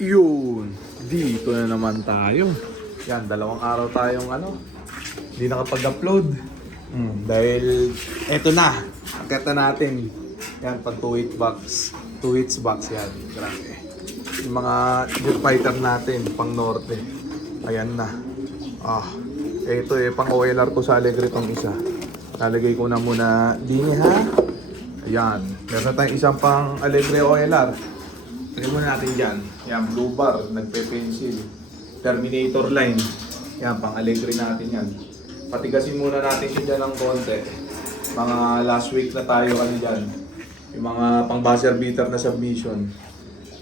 Yun, dito na naman tayo. Yan, 2 araw tayong hindi nakapag-upload. Dahil eto na, akit na natin. Yan, pag 2 hit box. 2 hits box yan, grabe. Yung mga jet fighter natin, pang norte. Ayan na. Ito pang OLR ko sa Alegre tong isa. Lalagay ko na muna din ha. Ayan, meron tayong isang pang Alegre OLR. Lagyan muna natin dyan. Yan, blue bar, nagpe-pencil. Terminator line. Yan, pang Alegre natin yan. Patigasin muna natin siya dyan ng konti. Mga last week na tayo dyan. Yung mga pang buzzer beater na submission.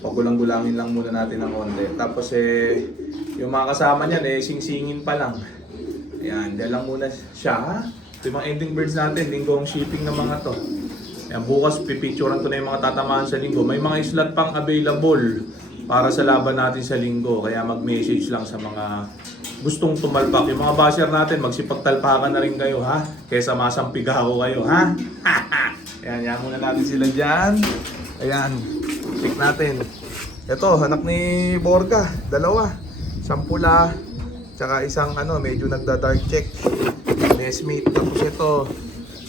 Pagulang-gulangin lang muna natin ng konti. Tapos yung mga kasama niyan sing-singin pa lang. Ayan, dyan lang muna siya ha. Ito yung mga ending birds natin, linggo ang shipping ng mga to. Ayan, bukas pipicturean ko na yung mga tatamaan sa linggo. May mga slot pang available para sa laban natin sa linggo. Kaya mag-message lang sa mga gustong tumalpak. Yung mga basher natin, magsipagtalpakan na rin kayo ha. Kesa masampiga ako kayo ha. Ayan, yan muna natin sila dyan. Ayan, check natin. Ito, anak ni Borga, 2. Isang pula, tsaka isang medyo nagda-dark check. Nesmate. Tapos ito,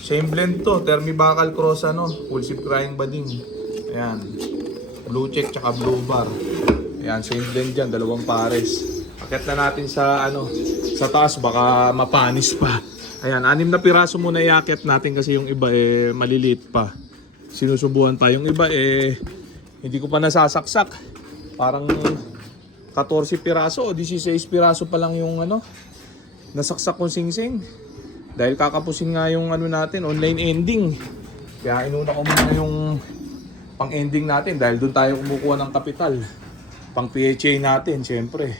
same blend to, Thermibacal Cross full sip crying bading. Ayan, blue check tsaka blue bar. Ayan, same blend dyan, 2 pares. Akit na natin sa sa taas, baka mapanis pa. Ayan, 6 na piraso muna iakit natin kasi yung iba maliliit pa. Sinusubuhan pa. Yung iba hindi ko pa nasasaksak. Parang 14 piraso o 16 piraso pa lang yung nasaksak kong singsing. Dahil kakapusin nga yung natin, online ending. Kaya inuna ko muna yung pang ending natin dahil doon tayo kumukuha ng kapital. Pang PHA natin, syempre.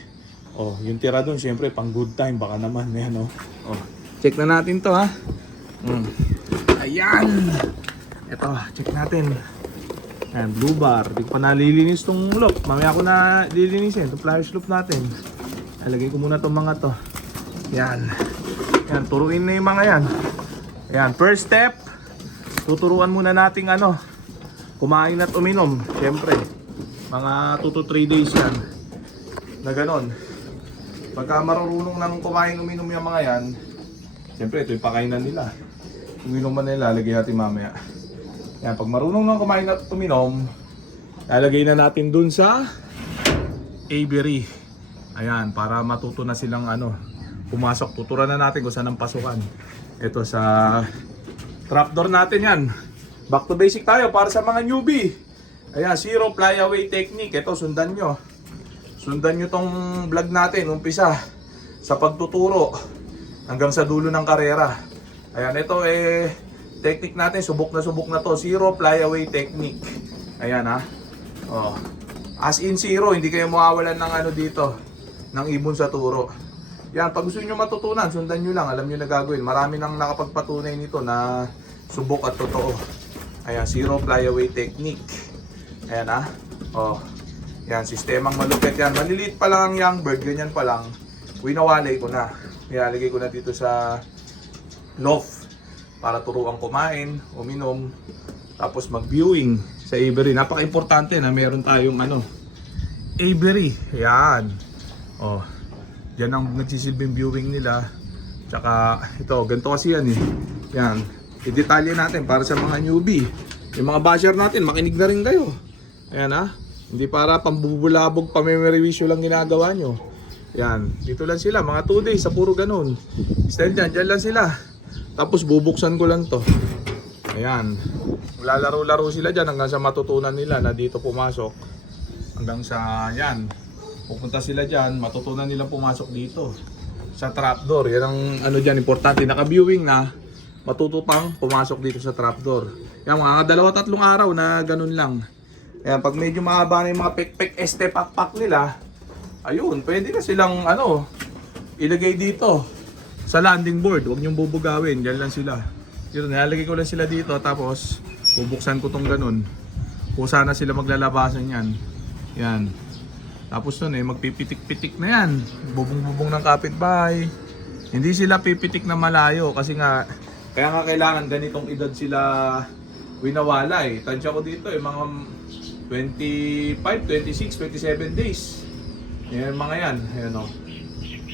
Yung tira doon, syempre, pang good time, baka naman. Ayan, check na natin to ha. Ayan. Ito, check natin. Ayan, blue bar. Di ko pa nalilinis tong loop. Mamaya ko na lilinisin. Itong flash loop natin. Alagay ko muna tong mga to. Ayan. Ayan, turuin na yung mga yan. Ayan, first step. Tuturuan muna nating kumain at uminom. Siyempre, mga 2 to 3 days yan. Na ganon. Pagka marunong ng kumain uminom yung mga yan, siyempre, ito yung pakainan nila. Uminom man nila, lagay natin mamaya. Yan, pag marunong nang kumain at uminom, lalagay na natin dun sa aviary. Ayan, para matuto na silang pumasok. Tuturan na natin kung saan ang pasukan. Ito sa trapdoor natin yan. Back to basic tayo para sa mga newbie. Ayan, zero flyaway technique. Ito, sundan nyo. Sundan nyo tong vlog natin, umpisa sa pagtuturo hanggang sa dulo ng karera. Ayan, ito technique natin, subok na to. Zero flyaway technique. Ayan ha. As in zero, hindi kayo mawawalan ng dito, ng ibon sa turo. Yan, pag gusto nyo matutunan, sundan nyo lang, alam nyo na gagawin. Marami nang nakapagpatunay nito na subok at totoo. Ayan, zero flyaway technique. Ayan ha. Yan, sistemang malupit yan. Maliliit pa lang ang young bird, ganyan pa lang. Winawalay ko na. Ilalagay ko na dito sa loft para turuan kumain, uminom, tapos mag-viewing sa aviary. Napaka-importante na meron tayong aviary. Yan. Yan ang nagsisilbing viewing nila. Tsaka ito, ganito kasi yan Yan. I-detalye natin para sa mga newbie. Yung mga basher natin, makinig na rin kayo. Ayan ha. Hindi para pambubulabog, pamemeriwisyo lang ginagawa nyo. Yan. Dito lang sila, mga 2 days sa puro ganun. Stand dyan lang sila. Tapos bubuksan ko lang to. Ayan. Lalaro-laro sila dyan hanggang sa matutunan nila na dito pumasok. Hanggang sa yan. Pupunta sila dyan, matutunan nila pumasok dito. Sa trapdoor. Yan ang dyan, importante. Naka-viewing na, matutupang pumasok dito sa trapdoor. Yan, mga 2-3 araw na ganun lang. Ayan, pag medyo mahaba na yung mga pek-pek pak-pak nila, ayun, pwede na silang ilagay dito sa landing board. Huwag niyong bubugawin, dyan lang sila. Dito, nilalagay ko lang sila dito, tapos bubuksan ko tong ganun. Kung sana sila maglalabasan yan. Yan. Tapos nun magpipitik-pitik na yan. Bubong-bubong ng kapitbahay. Hindi sila pipitik na malayo kasi nga, kaya nga kailangan ganitong edad sila winawala Tansya ko dito mga 25, 26, 27 days. Yan mga yan. Ayan o.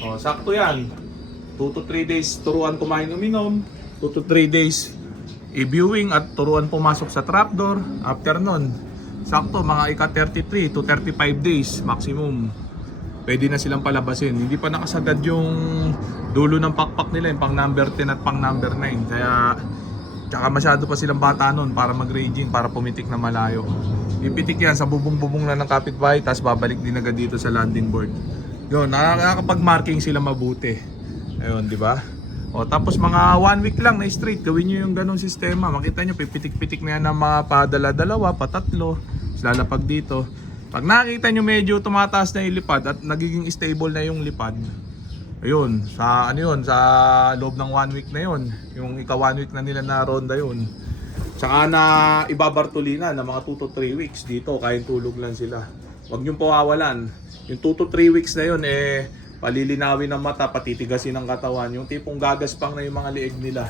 O, sakto yan. 2 to 3 days turuan kumain uminom. 2 to 3 days i-viewing at turuan pumasok sa trapdoor. After nun, sakto mga ika 33 to 35 days maximum. Pwede na silang palabasin. Hindi pa nakasagad yung dulo ng pakpak nila, yung pang number 10 at pang number 9. Kaya tsaka masyado pa silang bata nun para mag-raging, para pumitik na malayo. Ipitik yan sa bubong-bubong na ng kapitbahay, tapos babalik din agad dito sa landing board. Yun, nakakapag-marking sila mabuti. Ayun, di ba? O, tapos mga 1 week lang na straight, gawin nyo yung ganong sistema. Makita nyo, pipitik-pitik na yan ng mga padala-dalawa, patatlo. Lalapag dito. Pag nakita nyo medyo tumataas na yung lipad at nagiging stable na yung lipad, ayun, sa ano yun, sa loob ng 1 week na yun, yung ika 1 week na nila na ronda yun. Tsaka na ibabartulina na mga 2 to 3 weeks dito, kahit tulog lang sila. Huwag niyong pawawalan. Yung 2 to 3 weeks na yun, palilinawin ng mata, patitigasin ng katawan. Yung tipong gagaspang na yung mga lieg nila.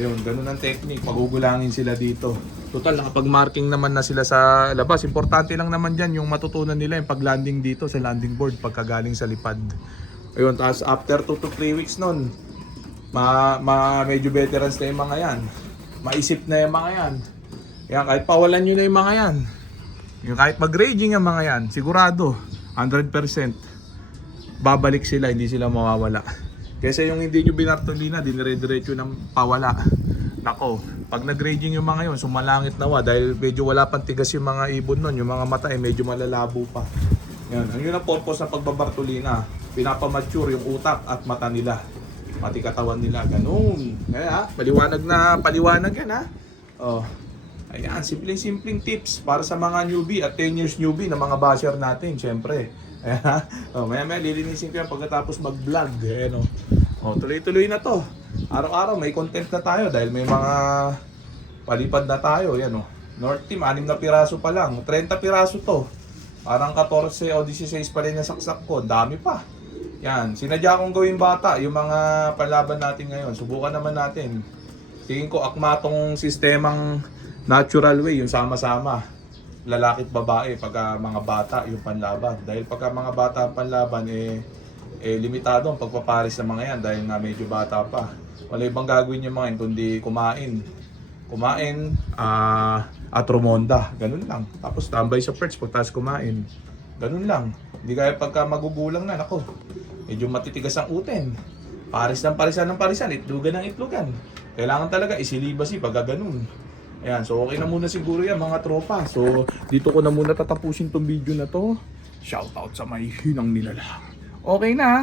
Ayun, ganun ang technique. Pagugulangin sila dito. Total, nakapag-marking naman na sila sa labas. Importante lang naman dyan yung matutunan nila yung pag-landing dito sa landing board pagkagaling sa lipad. Ayun, tapos after 2 to 3 weeks nun, medyo veterans na yung mga yan. Maisip na yung mga yan. Yan, kahit pawalan nyo na yung mga yan. Yung kahit mag-raging yung mga yan, sigurado, 100%. Babalik sila, hindi sila mawawala. Kasi yung hindi nyo binartolina, dinire-diretso ng pawala. Nako, pag nag-raging yung mga yun, sumalangit nawa dahil medyo wala pang tigas yung mga ibon nun. Yung mga mata medyo malalabo pa. Yan, ang yun ang purpose ng pagbabartolina. Pinapamature yung utak at mata nila. Pati katawan nila, ganun. Kaya, paliwanag yan ha. Oh. Ayan, simpleng tips para sa mga newbie at 10 years newbie na mga basher natin, syempre. Ayan, oh, maya lilinisin ko yan pagkatapos mag-vlog. Ayan, oh, tuloy-tuloy na to. Araw-araw may content na tayo dahil may mga palipad na tayo. Ayan, North Team, 6 na piraso pa lang. 30 piraso to. Parang 14 o 16 pa rin yung saksak ko. Dami pa. Yan, sinadya kong gawin bata yung mga palaban natin ngayon. Subukan naman natin. Tingin ko akma tong sistemang natural way, yung sama-sama. Lalaki at babae pagka mga bata yung panlaban. Dahil pagka mga bata ang panlaban, limitado ang pagpaparis ng mga yan dahil nga medyo bata pa. Wala ibang gagawin yung mga yan kundi kumain at rumonda. Ganun lang. Tapos tambay sa perch pagtas kumain. Ganun lang. Hindi kaya pagka magugulang na, nako, medyo matitigas ang uten. Paris ng parisan, itlugan ng itlugan. Kailangan talaga isilibasi pagka ganun. Ayan, so okay na muna siguro yan mga tropa. So dito ko na muna tatapusin tong video na to. Shoutout sa may hinang nilalang. Okay na ha?